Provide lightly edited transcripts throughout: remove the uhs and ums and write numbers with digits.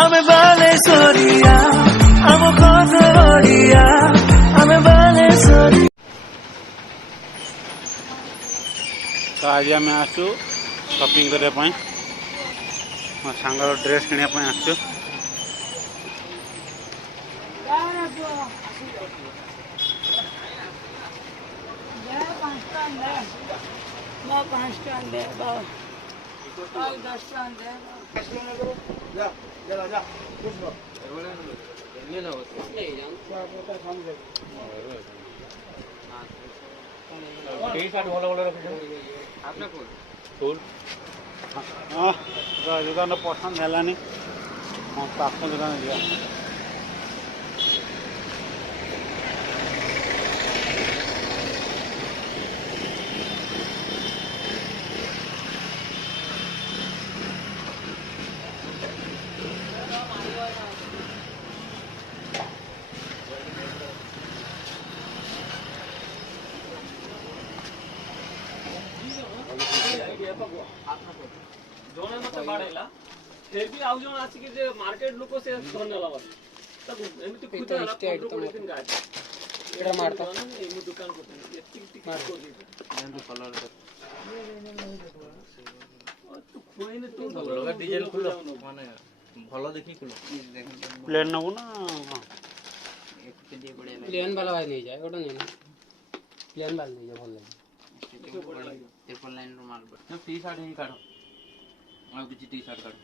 आमे बाले सोरिया आमो खोज ओडिया आमे बाले सोरिया। तो आज आम आसु शॉपिंग करने मो सांगर ड्रेस किनापी आसु। दुकान पसंद है पाख दुकान दिया जोने मत बाड़ेला फिर भी आउ जोन आसी के जे मार्केट लोक से धरनेला बस तब एमिति खुदा स्टेट तो दिन गाय एडा मारता एमु दुकान को एत्ती मार को दे जंतु कलर तू कोइने तू लगा डिजाइन खुलो माने भलो देखि खुलो प्लेन नबो ना एक के दिए बढ़िया प्लेन वाला भाई नहीं जाए ओटा नहीं प्लेन वाला नहीं जाए भलो ट्रिपल लाइन रो माल ना टी शर्ट ही काढो आ किछि टी शर्ट काढो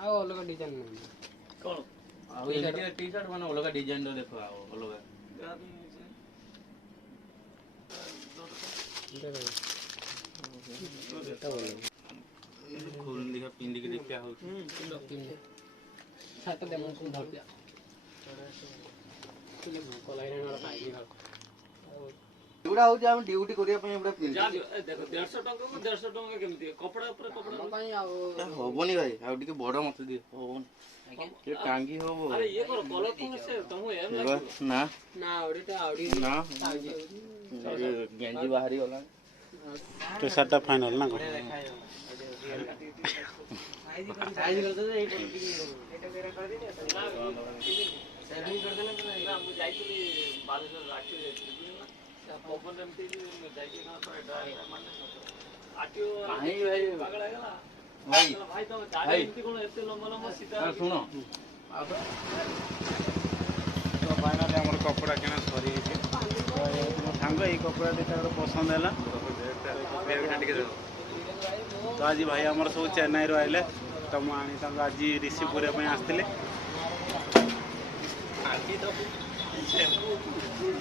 आ अलग डिजाइन नहीं कोन आ ये टी शर्ट माने अलग डिजाइन रो देखो आ अलग खोल दिखा पिंडी के देखिया हो छाता दे मन को धर दिया तुले भूख लाइन वाला खाई नहीं एगुड़ा हो हम ड्यूटी करिया पय एगुड़ा पिन जा देखो 150 टका को 150 टका केमती कपड़ा ऊपर कपड़ा पय आ होबोनी भाई आ टिके बडो मत दे होबोनी के टांगी हो अरे ये करो कलर तुम से तुम एम लाग ना ना आवडी ना गेंजी बाहरी होला टी शर्ट फाइनल ना साइज कर दे एटा मेरा कर दे सेविंग कर देना ना मु जाईली बालेश्वर राखी जाईली ओपन एमटी जाईके ना तो एटा माने आटियो नहीं भाई पागल है गला भाई भाई तो दाढ़ी एमटी कोन एते लंबा लंबा सीधा सुनो तो फाइनल हमर कपड़ा केना सरी है तो सांग ए कपड़ा देखा पसंद हैला तो आज भाई हमर सब चेन्नई रो आइले तो मु आनी तंग आज रिसीव करे पय आस्तिले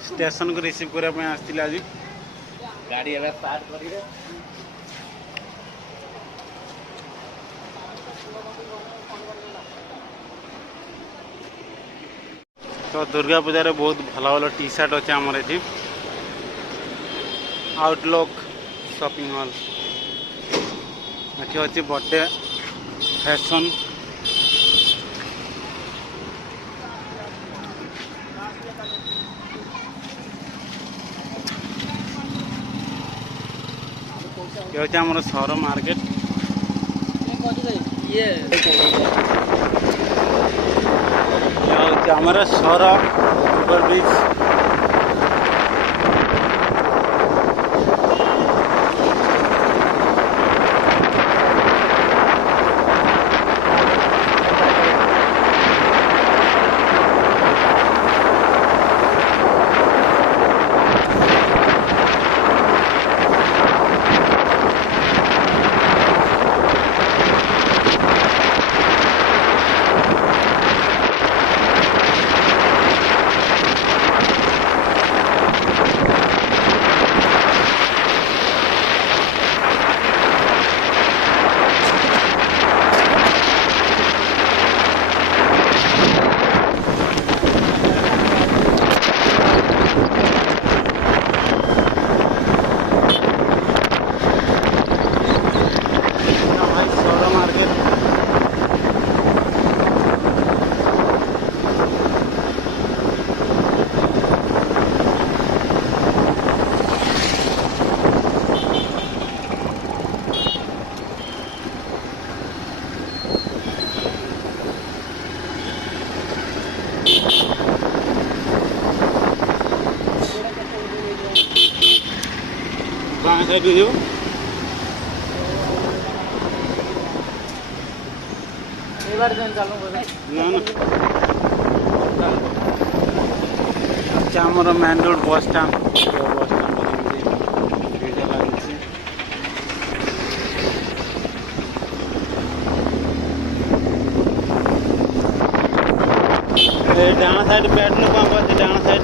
स्टेशन को रिसीव करे पय आस्तिले आज गाड़ी एबे स्टार्ट करी रे तो दुर्गा पूजा रे बहुत भला भला टी शर्ट अच्छे आमर ये आउटलुक शॉपिंग मॉल अच्छे अच्छे बर्थडे फैशन ये होचे हमर शहर मार्केट ये होचे हमर शहर ओवर ब्रिज बाएं साइड जो आमर मेन रोड बस स्टाण्ड बस स्टाण्ड भिड़ लगी डाण साइड पेट्रोल पंप अच्छे डाण साइड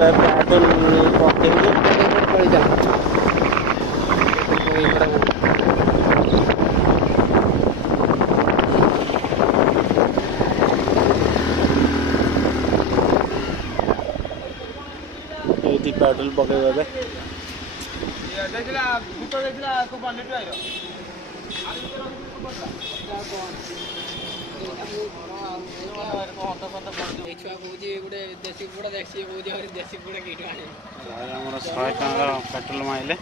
पेट्रोल ये पेट्रोल पकड़े देसी कुड़ा देखिए देसी कुड़ा किट आने आमर 100 टଙ୍କା पेट्रोल माइले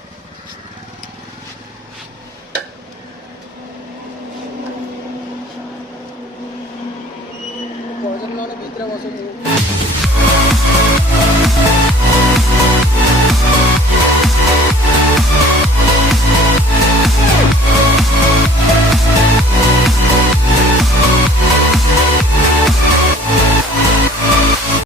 भीतर बस